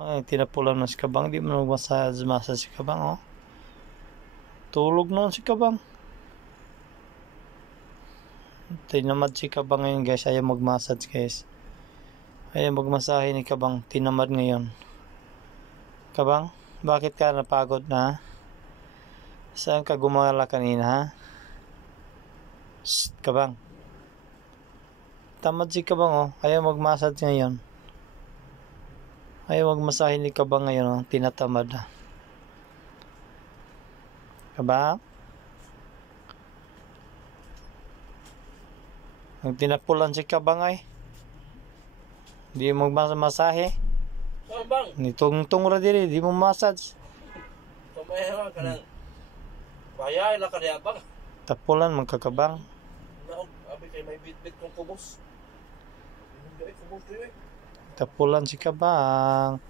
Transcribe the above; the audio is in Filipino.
Ay, tinapulan na si Kabang. Di mo massage si Kabang, oh. Tulog noon si Kabang. Tinamad si Kabang ngayon, guys. Ayaw mag-massage, guys. Ayaw magmasahe ni Kabang. Tinamad ngayon. Kabang, bakit ka napagod na? Saan ka gumala kanina, ha? Shh, Kabang. Tamad si Kabang, oh. Ayaw mag-massage ngayon. Ayaw magmasahe ni Kabang ngayon, oh. Tinatamad na. Kabang? Ang tinapulan si Kabang ay. Di mo magmasahe. Kabang. Nitong ra diri, di mo massage. Pamayawa ka ng bayay lang ka niya bang? Tapulan magkakabang. Naog, abi kay may bit-bit kong kubos. Hindi, kubos, Tapulan si Kabang.